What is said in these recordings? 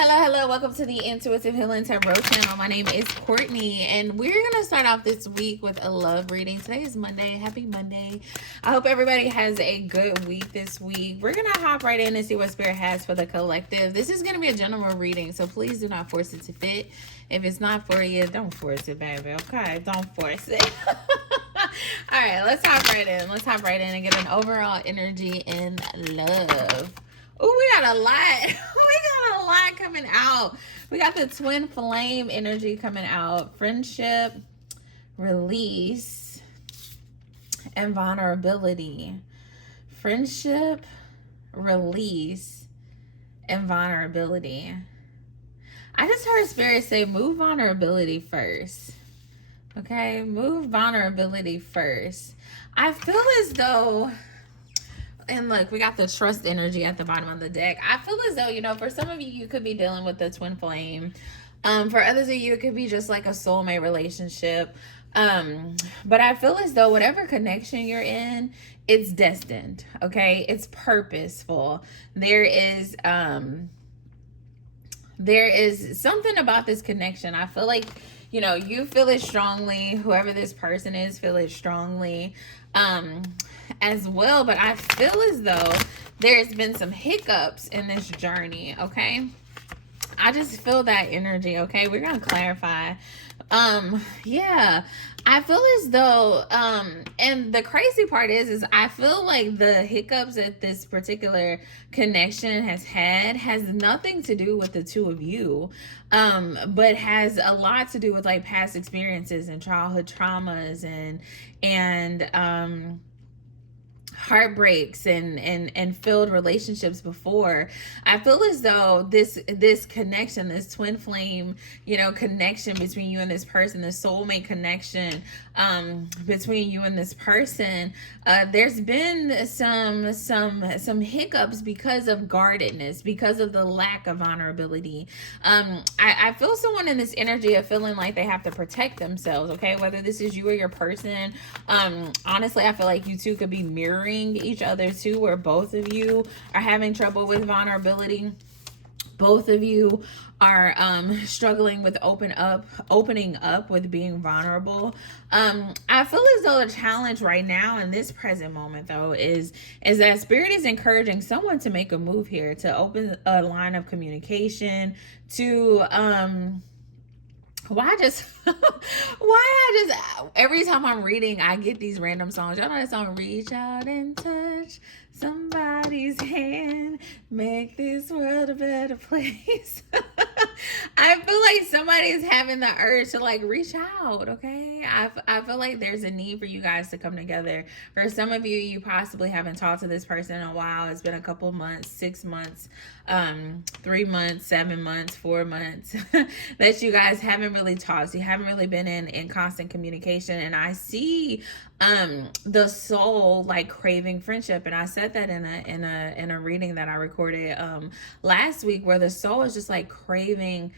Hello, welcome to the Intuitive Healing Tarot channel. My name is Courtney, and we're going to start off this week with a love reading. Today is Monday. Happy Monday. I hope everybody has a good week this week. We're going to hop right in and see what Spirit has for the collective. This is going to be a general reading, so please do not force it to fit. If it's not for you, don't force it, baby, okay? Don't force it. All right, let's hop right in. Let's hop right in and get an overall energy in love. Oh, we got a lot. We got a lot coming out. We got the twin flame energy coming out. Friendship, release, and vulnerability. Friendship, release, and vulnerability. I just heard Spirit say move vulnerability first. Okay, move vulnerability first. I feel as though... And look, we got the trust energy at the bottom of the deck. I feel as though, you know, for some of you, you could be dealing with the twin flame. For others of you, it could be just like a soulmate relationship. But I feel as though whatever connection you're in, it's destined, okay? It's purposeful. There is something about this connection. I feel like, you know, you feel it strongly. Whoever this person is, feel it strongly as well. But I feel as though there's been some hiccups in this journey, okay? I just feel that energy, okay? We're going to clarify. Yeah, I feel as though, and the crazy part is I feel like the hiccups that this particular connection has nothing to do with the two of you, but has a lot to do with like past experiences and childhood traumas and heartbreaks and failed relationships before. I feel as though this connection, this twin flame, you know, connection between you and this person, the soulmate connection between you and this person, there's been some hiccups because of guardedness, because of the lack of vulnerability. I feel someone in this energy of feeling like they have to protect themselves, okay? Whether this is you or your person. Honestly, I feel like you two could be mirroring each other too, where both of you are having trouble with vulnerability. Both of you are struggling with opening up with being vulnerable. I feel as though the challenge right now in this present moment though is that Spirit is encouraging someone to make a move here, to open a line of communication, to every time I'm reading, I get these random songs. Y'all know that song, reach out and touch somebody's hand, make this world a better place. I feel like somebody's having the urge to like reach out, okay? I feel like there's a need for you guys to come together. For some of you, you possibly haven't talked to this person in a while. It's been a couple months, 6 months, 3 months, 7 months, 4 months that you guys haven't really talked. You haven't really been in constant communication. And I see the soul like craving friendship. And I said that in a reading that I recorded last week, where the soul is just like craving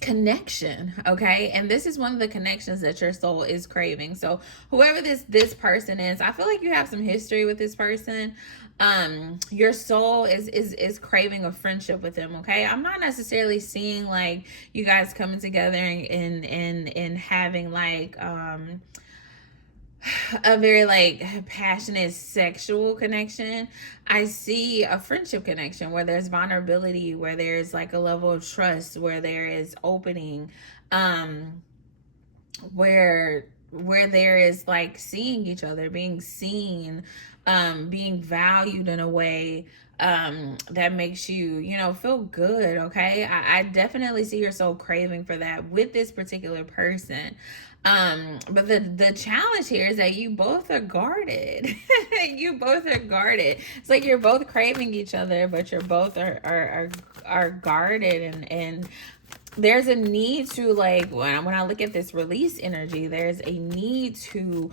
connection, okay? And this is one of the connections that your soul is craving. So whoever this person is, I feel like you have some history with this person. Your soul is craving a friendship with them, okay? I'm not necessarily seeing like you guys coming together and having like a very like passionate sexual connection. I see a friendship connection where there's vulnerability, where there's like a level of trust, where there is opening, where there is like seeing each other, being seen, being valued in a way that makes you, you know, feel good, okay? I definitely see your soul craving for that with this particular person. But the challenge here is that you both are guarded. You both are guarded. It's like you're both craving each other, but you're both are guarded, and there's a need to like, when I look at this release energy, there's a need to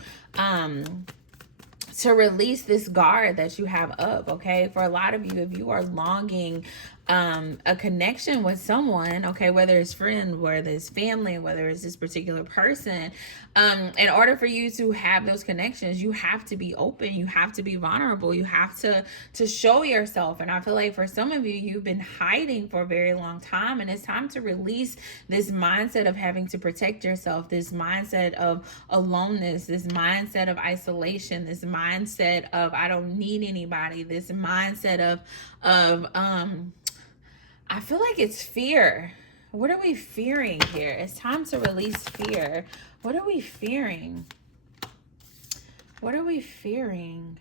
release this guard that you have up, okay? For a lot of you, if you are longing a connection with someone, okay, whether it's friend, whether it's family, whether it's this particular person, in order for you to have those connections, you have to be open, you have to be vulnerable, you have to show yourself. And I feel like for some of you, you've been hiding for a very long time, and it's time to release this mindset of having to protect yourself, this mindset of aloneness, this mindset of isolation, this mindset of I don't need anybody, this mindset of I feel like it's fear. What are we fearing here? It's time to release fear. What are we fearing? What are we fearing?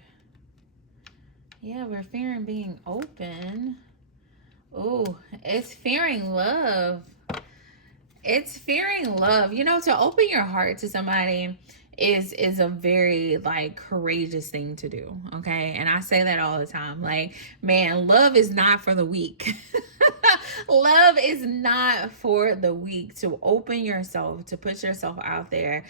Yeah, we're fearing being open. Oh, it's fearing love. It's fearing love. You know, to open your heart to somebody is a very like courageous thing to do, okay? And I say that all the time. Like, man, love is not for the weak. Love is not for the weak. To open yourself, to put yourself out there,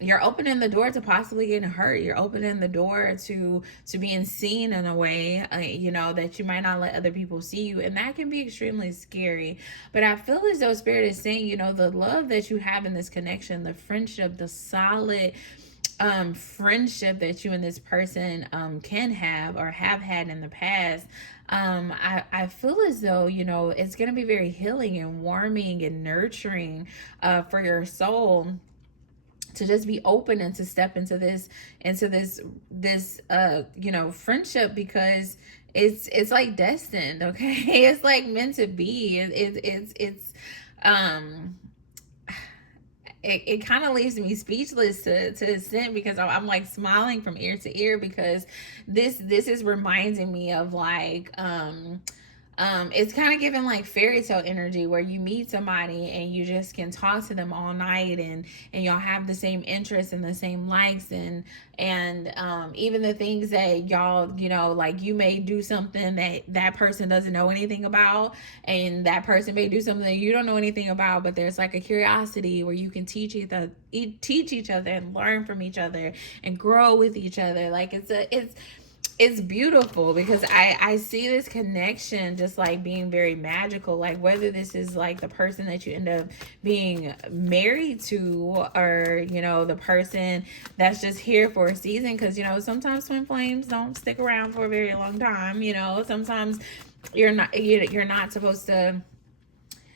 you're opening the door to possibly getting hurt. You're opening the door to being seen in a way, you know, that you might not let other people see you, and that can be extremely scary. But I feel as though Spirit is saying, you know, the love that you have in this connection, the friendship, the solid friendship that you and this person can have or have had in the past, I feel as though, you know, it's going to be very healing and warming and nurturing for your soul to just be open and to step into this you know, friendship, because it's like destined, okay? It's like meant to be. It's it kind of leaves me speechless to an extent, because I'm like smiling from ear to ear, because this is reminding me of like it's kind of giving like fairy tale energy, where you meet somebody and you just can talk to them all night, and y'all have the same interests and the same likes, and even the things that y'all, you know, like you may do something that person doesn't know anything about, and that person may do something that you don't know anything about, but there's like a curiosity where you can teach each other and learn from each other and grow with each other. Like it's beautiful, because I see this connection just like being very magical. Like whether this is like the person that you end up being married to, or, you know, the person that's just here for a season, because, you know, sometimes twin flames don't stick around for a very long time. You know, sometimes you're not supposed to.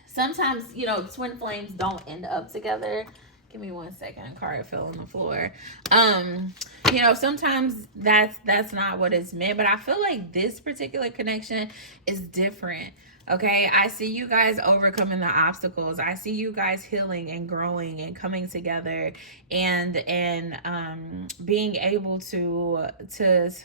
Sometimes, you know, twin flames don't end up together. Give me 1 second. Card fell on the floor. You know, sometimes that's not what it's meant, but I feel like this particular connection is different. Okay, I see you guys overcoming the obstacles. I see you guys healing and growing and coming together, and being able to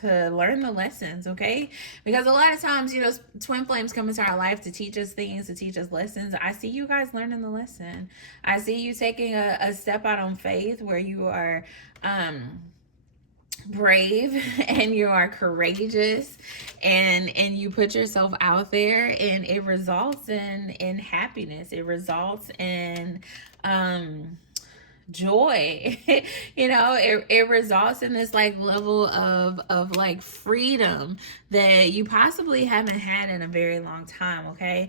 learn the lessons. Okay, because a lot of times, you know, twin flames come into our life to teach us things, to teach us lessons. I see you guys learning the lesson. I see you taking a step out on faith, where you are brave and you are courageous, and you put yourself out there, and it results in happiness. It results in joy. You know, it results in this like level of like freedom that you possibly haven't had in a very long time. Okay,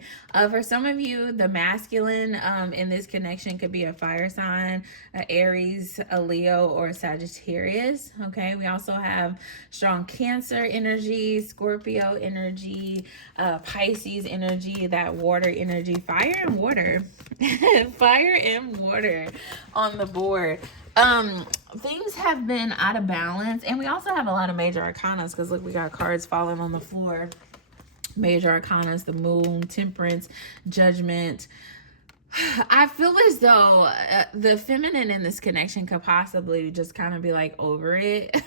for some of you, the masculine in this connection could be a fire sign, a Aries, a Leo, or a Sagittarius. Okay, we also have strong Cancer energy, Scorpio energy, Pisces energy, that water energy, fire and water. Fire and water on the board. Things have been out of balance, and we also have a lot of major arcanas, because look, we got cards falling on the floor. Major arcanas: the moon, temperance, judgment. I feel as though the feminine in this connection could possibly just kind of be like over it.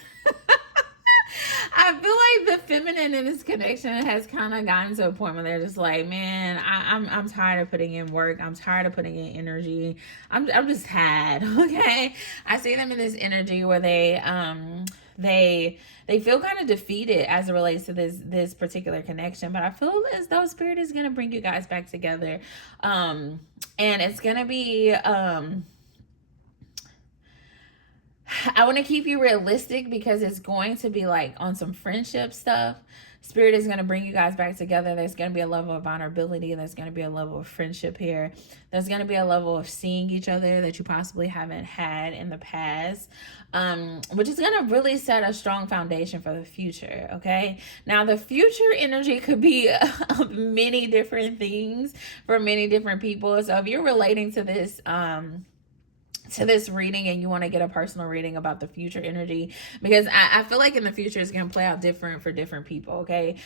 I feel like the feminine in this connection has kind of gotten to a point where they're just like, man, I'm tired of putting in work. I'm tired of putting in energy. I'm just tired. Okay, I see them in this energy where they feel kind of defeated as it relates to this particular connection. But I feel as though Spirit is gonna bring you guys back together, and it's gonna be I want to keep you realistic, because it's going to be like on some friendship stuff. Spirit is going to bring you guys back together. There's going to be a level of vulnerability. There's going to be a level of friendship here. There's going to be a level of seeing each other that you possibly haven't had in the past, which is going to really set a strong foundation for the future, okay? Now, the future energy could be of many different things for many different people. So if you're relating to this reading and you want to get a personal reading about the future energy, because I feel like in the future it's going to play out different for different people, okay?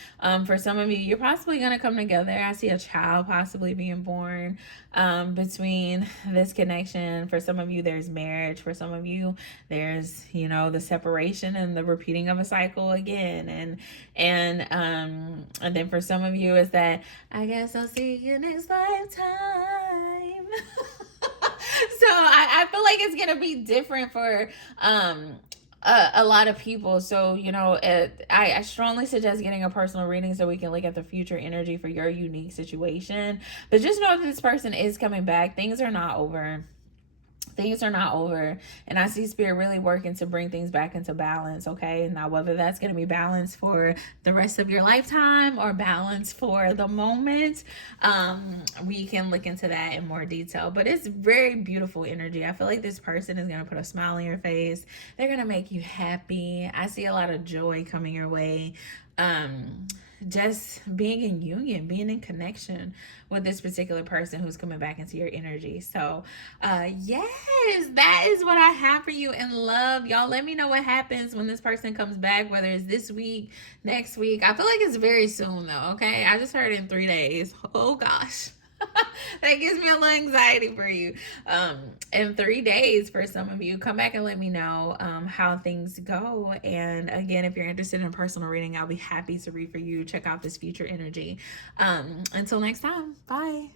For some of you, you're possibly going to come together. I see a child possibly being born between this connection. For some of you, there's marriage. For some of you, there's, you know, the separation and the repeating of a cycle again. And then for some of you, is that, I guess I'll see you next lifetime. So I feel like it's gonna be different for a lot of people. So, you know, I strongly suggest getting a personal reading so we can look at the future energy for your unique situation. But just know that this person is coming back. Things are not over. Things are not over, and I see Spirit really working to bring things back into balance, okay? Now, whether that's going to be balance for the rest of your lifetime or balance for the moment, we can look into that in more detail. But it's very beautiful energy. I feel like this person is going to put a smile on your face. They're going to make you happy. I see a lot of joy coming your way. Just being in union, being in connection with this particular person who's coming back into your energy. So yes, that is what I have for you in love. Y'all let me know what happens when this person comes back, whether it's this week, next week. I feel like it's very soon though, okay? I just heard in 3 days. Oh gosh. That gives me a little anxiety for you. In 3 days for some of you, come back and let me know how things go. And again, if you're interested in a personal reading, I'll be happy to read for you. Check out this future energy. Until next time, bye.